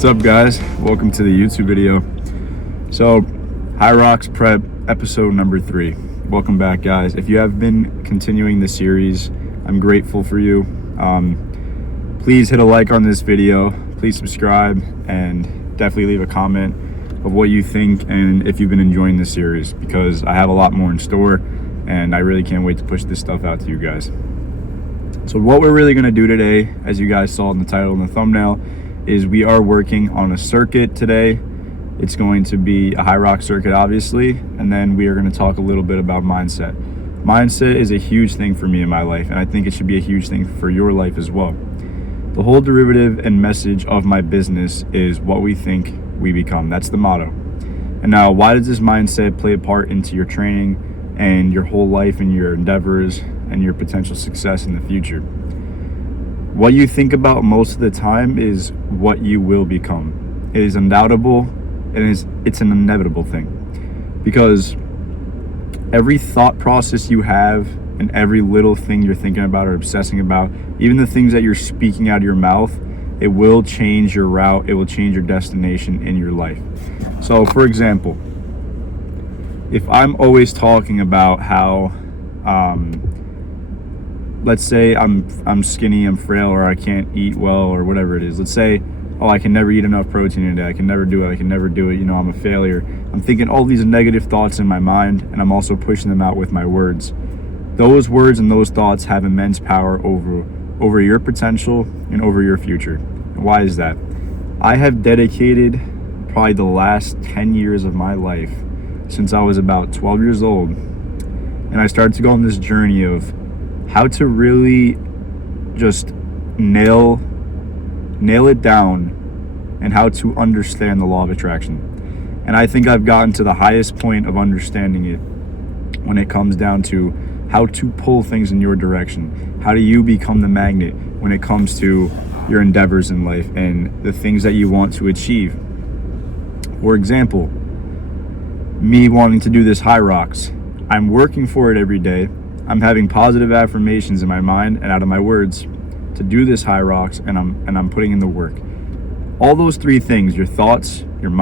What's up, guys? Welcome to the YouTube video. So, Hyrox Prep episode number 3. Welcome back, guys. If you have been continuing the series, I'm grateful for you. Please hit a like on this video. Please subscribe and definitely leave a comment of what you think and if you've been enjoying this series, because I have a lot more in store and I really can't wait to push this stuff out to you guys. So what we're really going to do today, as you guys saw in the title and the thumbnail, is we are working on a circuit today. It's going to be a Hyrox circuit, obviously, and then we are going to talk a little bit about mindset. Mindset is a huge thing for me in my life, and I think it should be a huge thing for your life as well. The whole derivative and message of my business is what we think we become. That's the motto. And now, why does this mindset play a part into your training and your whole life and your endeavors and your potential success in the future? What you think about most of the time is what you will become. It is undoubtable, and it's an inevitable thing, because every thought process you have and every little thing you're thinking about or obsessing about, even the things that you're speaking out of your mouth, it will change your route. It will change your destination in your life. So, for example, if I'm always talking about how, let's say I'm skinny, I'm frail, or I can't eat well, or whatever it is. Let's say, oh, I can never eat enough protein in a day. I can never do it. I'm a failure. I'm thinking all these negative thoughts in my mind, and I'm also pushing them out with my words. Those words and those thoughts have immense power over your potential and over your future. And why is that? I have dedicated probably the last 10 years of my life, since I was about 12 years old, and I started to go on this journey of how to really just nail it down and how to understand the law of attraction. And I think I've gotten to the highest point of understanding it when it comes down to how to pull things in your direction. How do you become the magnet when it comes to your endeavors in life and the things that you want to achieve? For example, me wanting to do this Hyrox, I'm working for it every day. I'm having positive affirmations in my mind and out of my words to do this Hyrox, and I'm putting in the work. All those 3 things, your thoughts, your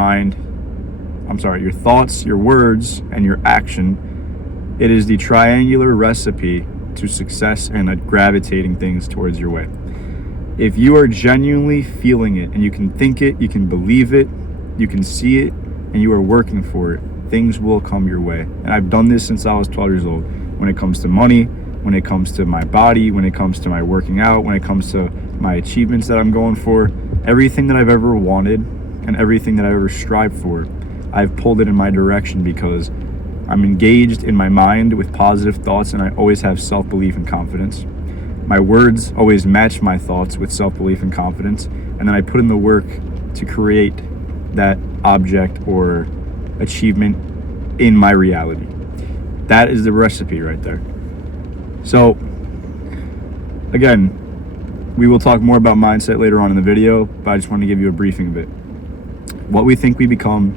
thoughts, your words, and your action, it is the triangular recipe to success and gravitating things towards your way. If you are genuinely feeling it, and you can think it, you can believe it, you can see it, and you are working for it, things will come your way. And I've done this since I was 12 years old. When it comes to money, when it comes to my body, when it comes to my working out, when it comes to my achievements that I'm going for, everything that I've ever wanted and everything that I've ever strived for, I've pulled it in my direction because I'm engaged in my mind with positive thoughts, and I always have self-belief and confidence. My words always match my thoughts with self-belief and confidence, and then I put in the work to create that object or achievement in my reality. That is the recipe right there. So, again, we will talk more about mindset later on in the video, but I just want to give you a briefing of it. What we think we become.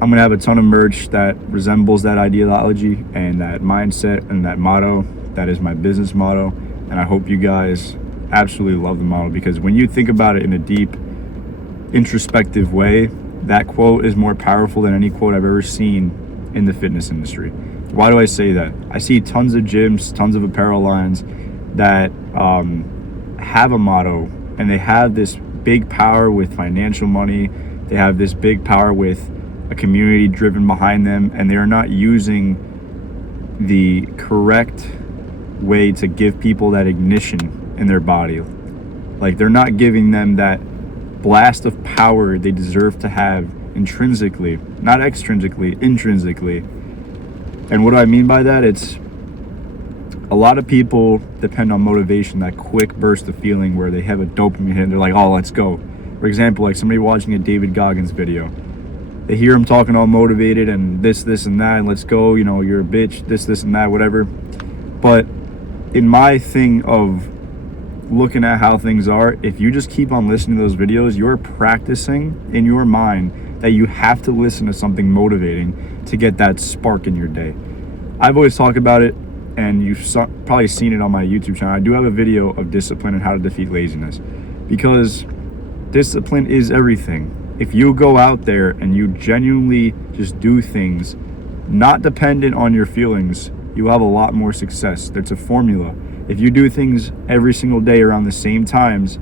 I'm going to have a ton of merch that resembles that ideology and that mindset and that motto. That is my business motto, and I hope you guys absolutely love the motto, because when you think about it in a deep, introspective way, that quote is more powerful than any quote I've ever seen in the fitness industry. Why do I say that? I see tons of gyms, tons of apparel lines that have a motto, and they have this big power with financial money. They have this big power with a community driven behind them, and they are not using the correct way to give people that ignition in their body. Like, they're not giving them that blast of power they deserve to have intrinsically, not extrinsically, intrinsically. And what do I mean by that? It's a lot of people depend on motivation, that quick burst of feeling where they have a dopamine hit and they're like, oh, let's go. For example, like somebody watching a David Goggins video, they hear him talking all motivated and this and that, and let's go, you're a bitch, this and that, whatever. But in my thing of looking at how things are, if you just keep on listening to those videos, you're practicing in your mind that you have to listen to something motivating to get that spark in your day. I've always talked about it, and you've probably seen it on my YouTube channel. I do have a video of discipline and how to defeat laziness, because Discipline is everything. If you go out there and you genuinely just do things not dependent on your feelings, you have a lot more success. There's a formula. If you do things every single day around the same times,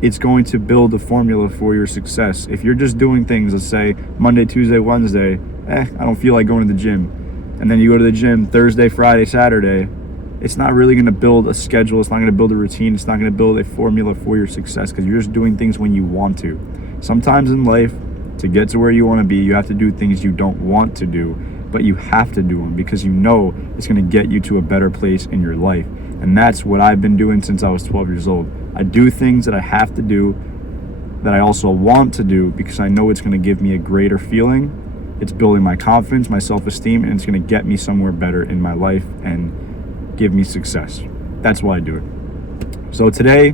it's going to build a formula for your success. If you're just doing things, let's say Monday, Tuesday, Wednesday, I don't feel like going to the gym. And then you go to the gym Thursday, Friday, Saturday, it's not really going to build a schedule. It's not going to build a routine. It's not going to build a formula for your success, because you're just doing things when you want to. Sometimes in life, to get to where you want to be, you have to do things you don't want to do, but you have to do them because you know it's going to get you to a better place in your life. And that's what I've been doing since I was 12 years old. I do things that I have to do, that I also want to do, because I know it's going to give me a greater feeling. It's building my confidence, my self-esteem, and it's going to get me somewhere better in my life and give me success. That's why I do it. So today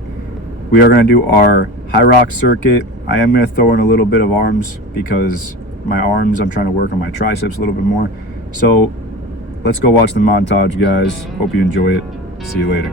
we are going to do our Hyrox circuit. I am going to throw in a little bit of arms, because my arms, I'm trying to work on my triceps a little bit more. So let's go watch the montage, guys. Hope you enjoy it. See you later.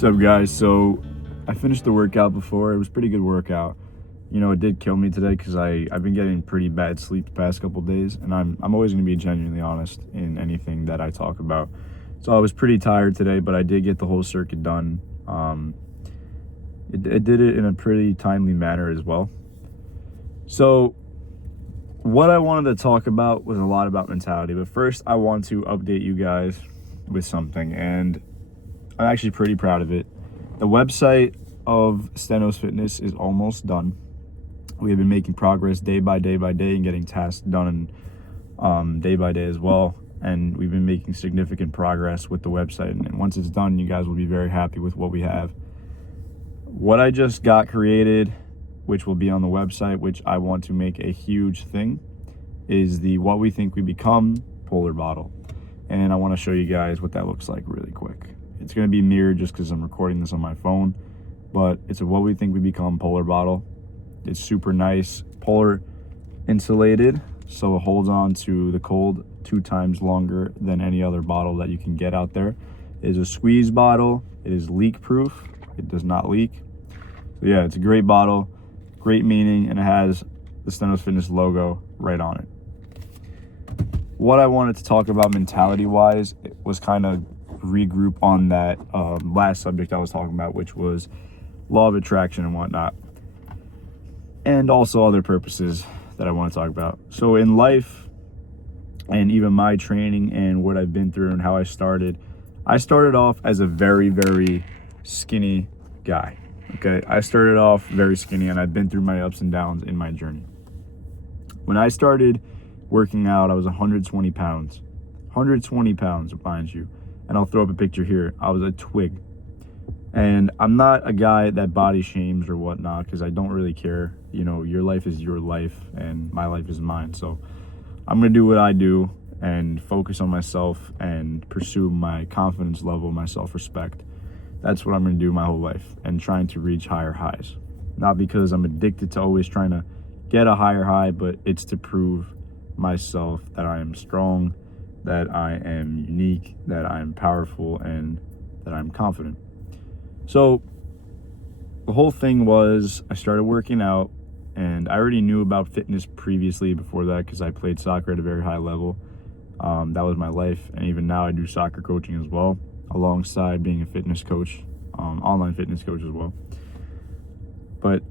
What's up, guys? So I finished the workout before. It was a pretty good workout. You know, it did kill me today because I've been getting pretty bad sleep the past couple days, and I'm always going to be genuinely honest in anything that I talk about. So I was pretty tired today, but I did get the whole circuit done. It did it in a pretty timely manner as well. So what I wanted to talk about was a lot about mentality, but first I want to update you guys with something, and I'm actually pretty proud of it. The website of Stenos Fitness is almost done. We have been making progress day by day and getting tasks done day by day as well. And we've been making significant progress with the website. And once it's done, you guys will be very happy with what we have. What I just got created, which will be on the website, which I want to make a huge thing, is the What We Think We Become polar bottle. And I want to show you guys what that looks like really quick. It's going to be mirrored just because I'm recording this on my phone, but it's a What We Think We Become polar bottle. It's super nice, polar insulated, so it holds on to the cold 2 times longer than any other bottle that you can get out there. It is a squeeze bottle. It is leak proof. It does not leak. So yeah, it's a great bottle, great meaning, and it has the Stenos Fitness logo right on it. What I wanted to talk about mentality wise was kind of regroup on that last subject I was talking about, which was law of attraction and whatnot, and also other purposes that I want to talk about. So in life, and even my training and what I've been through and how I started, I started off as a very, very skinny guy. Okay, I started off very skinny, and I've been through my ups and downs in my journey. When I started working out, I was 120 pounds. 120 pounds, mind you. And I'll throw up a picture here. I was a twig. And I'm not a guy that body shames or whatnot, because I don't really care. You know, your life is your life, and my life is mine. So I'm going to do what I do and focus on myself and pursue my confidence level, my self-respect. That's what I'm going to do my whole life, and trying to reach higher highs. Not because I'm addicted to always trying to get a higher high, but it's to prove myself that I am strong, that I am unique, that I am powerful, and that I'm confident. So the whole thing was, I started working out, and I already knew about fitness previously before that, because I played soccer at a very high level. That was my life, and even now I do soccer coaching as well, alongside being a fitness coach, online fitness coach as well. But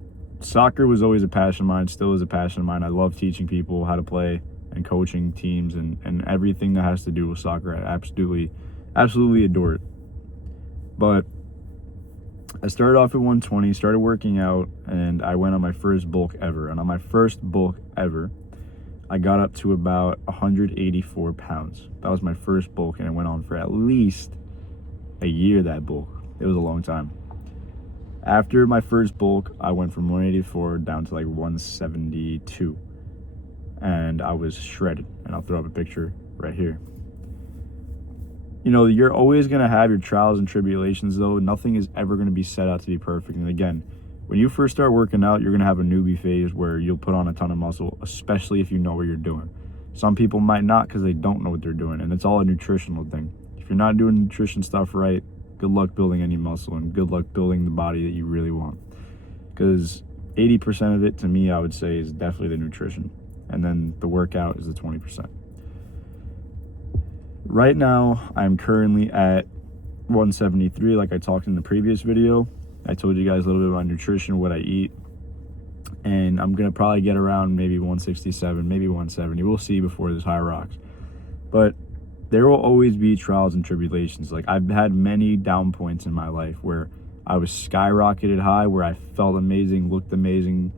soccer was always a passion of mine, still is a passion of mine. I love teaching people how to play and coaching teams and everything that has to do with soccer. I absolutely adore it. But I started off at 120, started working out, and I went on my first bulk ever. And on my first bulk ever, I got up to about 184 pounds. That was my first bulk, and it went on for at least a year, that bulk. It was a long time. After my first bulk, I went from 184 down to like 172. And I was shredded. And I'll throw up a picture right here. You know, you're always going to have your trials and tribulations, though. Nothing is ever going to be set out to be perfect. And again, when you first start working out, you're going to have a newbie phase where you'll put on a ton of muscle, especially if you know what you're doing. Some people might not, because they don't know what they're doing, and it's all a nutritional thing. If you're not doing nutrition stuff right, good luck building any muscle, and good luck building the body that you really want. Because 80% of it, to me, I would say, is definitely the nutrition. And then the workout is the 20%. Right now, I'm currently at 173, like I talked in the previous video. I told you guys a little bit about nutrition, what I eat. And I'm going to probably get around maybe 167, maybe 170. We'll see before this Hyrox. But there will always be trials and tribulations. Like, I've had many down points in my life where I was skyrocketed high, where I felt amazing, looked amazing,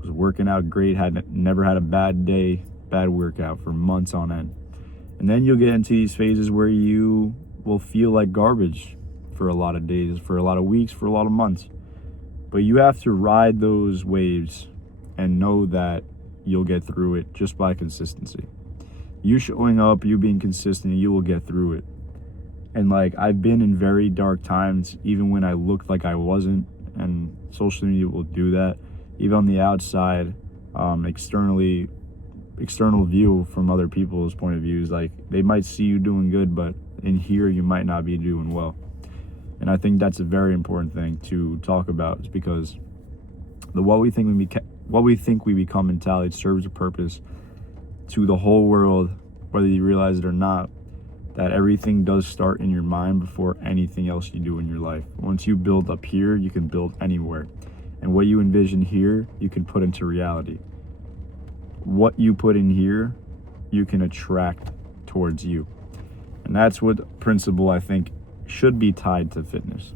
was working out great, never had a bad day, bad workout for months on end. And then you'll get into these phases where you will feel like garbage for a lot of days, for a lot of weeks, for a lot of months. But you have to ride those waves and know that you'll get through it just by consistency. You showing up, you being consistent, you will get through it. And like, I've been in very dark times, even when I looked like I wasn't, and social media will do that. Even on the outside, external view from other people's point of views, like, they might see you doing good, but in here you might not be doing well. And I think that's a very important thing to talk about, is because what we think we become mentality serves a purpose to the whole world, whether you realize it or not, that everything does start in your mind before anything else you do in your life. Once you build up here, you can build anywhere. And what you envision here, you can put into reality. What you put in here, you can attract towards you. And that's what principle I think should be tied to fitness.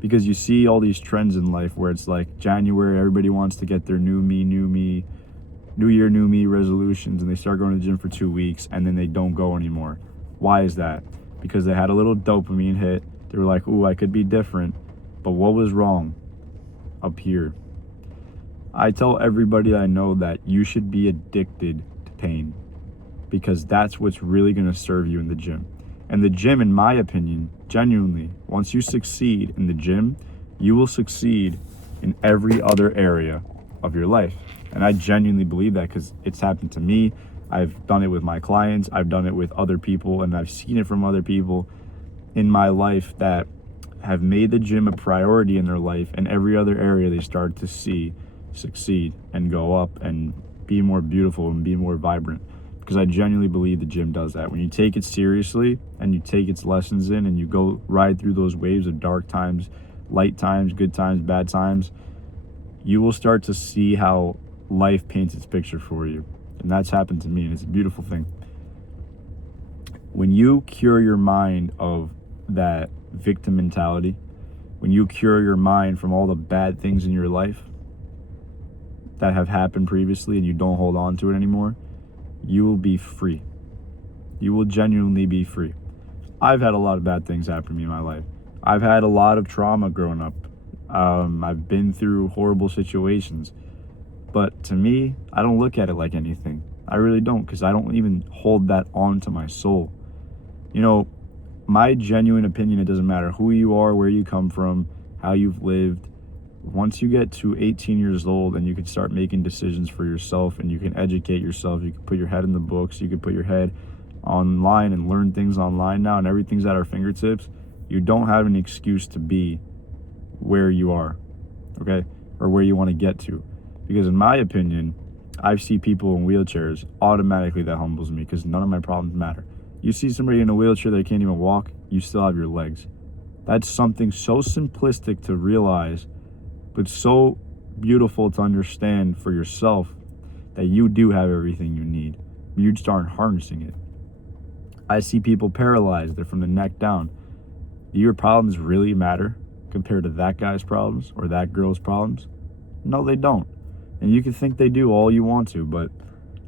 Because you see all these trends in life where it's like January, everybody wants to get their new year, new me resolutions, and they start going to the gym for 2 weeks, and then they don't go anymore. Why is that? Because they had a little dopamine hit. They were like, ooh, I could be different. But what was wrong? Up here. I tell everybody I know that you should be addicted to pain, because that's what's really going to serve you in the gym. And the gym, in my opinion, genuinely, once you succeed in the gym, you will succeed in every other area of your life. And I genuinely believe that, because it's happened to me. I've done it with my clients. I've done it with other people, and I've seen it from other people in my life that have made the gym a priority in their life, and every other area they start to see succeed and go up and be more beautiful and be more vibrant. Because I genuinely believe the gym does that. When you take it seriously and you take its lessons in, and you go ride through those waves of dark times, light times, good times, bad times, you will start to see how life paints its picture for you. And that's happened to me, and it's a beautiful thing. When you cure your mind of that victim mentality, when you cure your mind from all the bad things in your life that have happened previously and you don't hold on to it anymore, you will be free. You will genuinely be free. I've had a lot of bad things happen to me in my life. I've had a lot of trauma growing up. I've been through horrible situations. But to me, I don't look at it like anything. I really don't, because I don't even hold that on to my soul. You know, my genuine opinion, it doesn't matter who you are, where you come from, how you've lived. Once you get to 18 years old and you can start making decisions for yourself and you can educate yourself, you can put your head in the books, you can put your head online and learn things online now, and everything's at our fingertips, you don't have an excuse to be where you are, okay? Or where you want to get to. Because in my opinion, I see people in wheelchairs, automatically that humbles me, because none of my problems matter. You see somebody in a wheelchair that can't even walk, you still have your legs. That's something so simplistic to realize, but so beautiful to understand for yourself, that you do have everything you need. You just aren't harnessing it. I see people paralyzed, they're from the neck down. Do your problems really matter compared to that guy's problems or that girl's problems? No, they don't. And you can think they do all you want to, but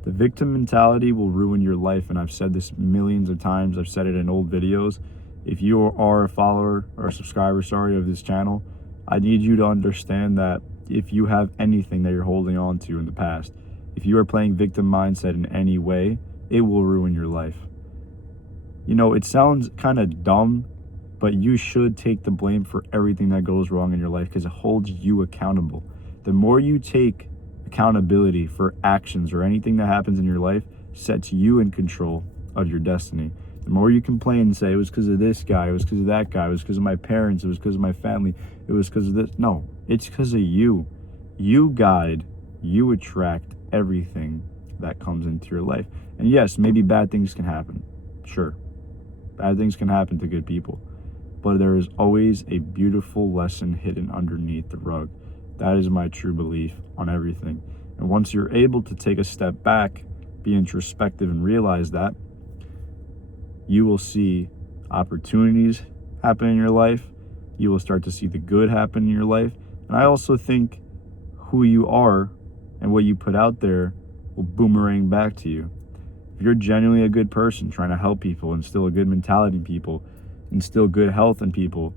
the victim mentality will ruin your life. And I've said this millions of times. I've said it in old videos. If you are a follower or a subscriber, of this channel, I need you to understand that if you have anything that you're holding on to in the past, if you are playing victim mindset in any way, it will ruin your life. You know, it sounds kind of dumb, but you should take the blame for everything that goes wrong in your life, because it holds you accountable. The more you take accountability for actions or anything that happens in your life, sets you in control of your destiny. The more you complain and say, it was because of this guy, it was because of that guy, it was because of my parents, it was because of my family, it was because of this. No, it's because of you. You guide, you attract everything that comes into your life. And yes, maybe bad things can happen. Sure. Bad things can happen to good people. But there is always a beautiful lesson hidden underneath the rug. That is my true belief on everything. And once you're able to take a step back, be introspective, and realize that, you will see opportunities happen in your life. You will start to see the good happen in your life. And I also think who you are and what you put out there will boomerang back to you. If you're genuinely a good person trying to help people, instill a good mentality in people, instill good health in people,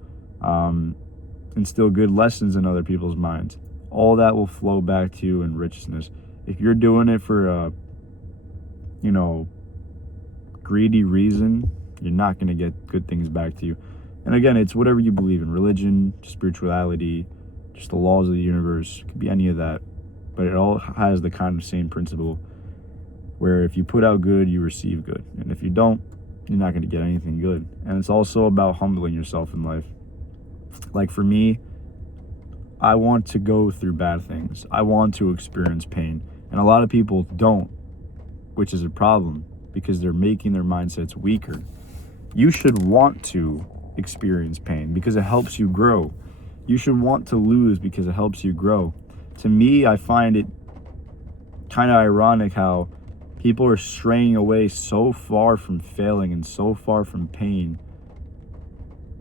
instill good lessons in other people's minds, all that will flow back to you in richness. If you're doing it for greedy reason, you're not going to get good things back to you. And again, it's whatever you believe in: religion, spirituality, just the laws of the universe. It could be any of that, but it all has the kind of same principle, where if you put out good, you receive good, and if you don't, you're not going to get anything good. And it's also about humbling yourself in life. Like for me, I want to go through bad things. I want to experience pain, and a lot of people don't, which is a problem, because they're making their mindsets weaker. You should want to experience pain because it helps you grow. You should want to lose because it helps you grow. To me, I find it kind of ironic how people are straying away so far from failing and so far from pain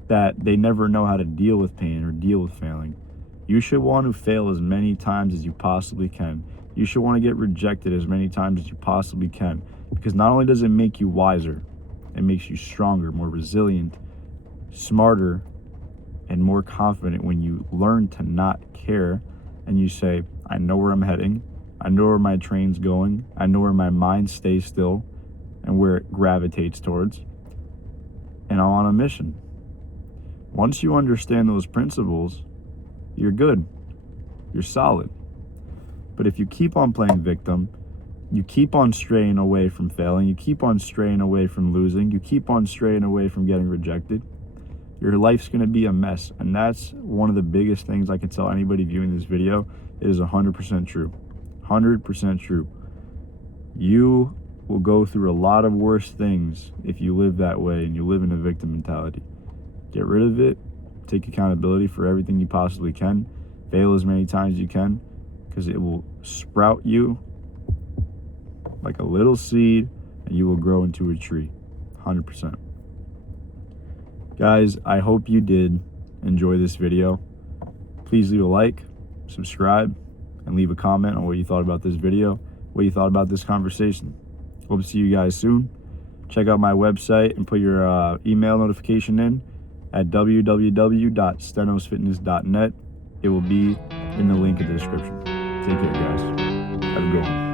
that they never know how to deal with pain or deal with failing. You should want to fail as many times as you possibly can. You should want to get rejected as many times as you possibly can, because not only does it make you wiser, it makes you stronger, more resilient, smarter, and more confident when you learn to not care and you say, I know where I'm heading, I know where my train's going, I know where my mind stays still and where it gravitates towards, and I'm on a mission. Once you understand those principles, you're good, you're solid. But if you keep on playing victim, you keep on straying away from failing, you keep on straying away from losing, you keep on straying away from getting rejected, your life's going to be a mess. And that's one of the biggest things I can tell anybody viewing this video. It is 100% true. 100% true. You will go through a lot of worse things if you live that way and you live in a victim mentality. Get rid of it. Take accountability for everything you possibly can. Fail as many times as you can, because it will sprout you like a little seed and you will grow into a tree. 100%. Guys, I hope you did enjoy this video. Please leave a like, subscribe, and leave a comment on what you thought about this video, what you thought about this conversation. Hope to see you guys soon. Check out my website and put your email notification in at www.stenosfitness.net. It will be in the link in the description. Take care, guys. Have a good one.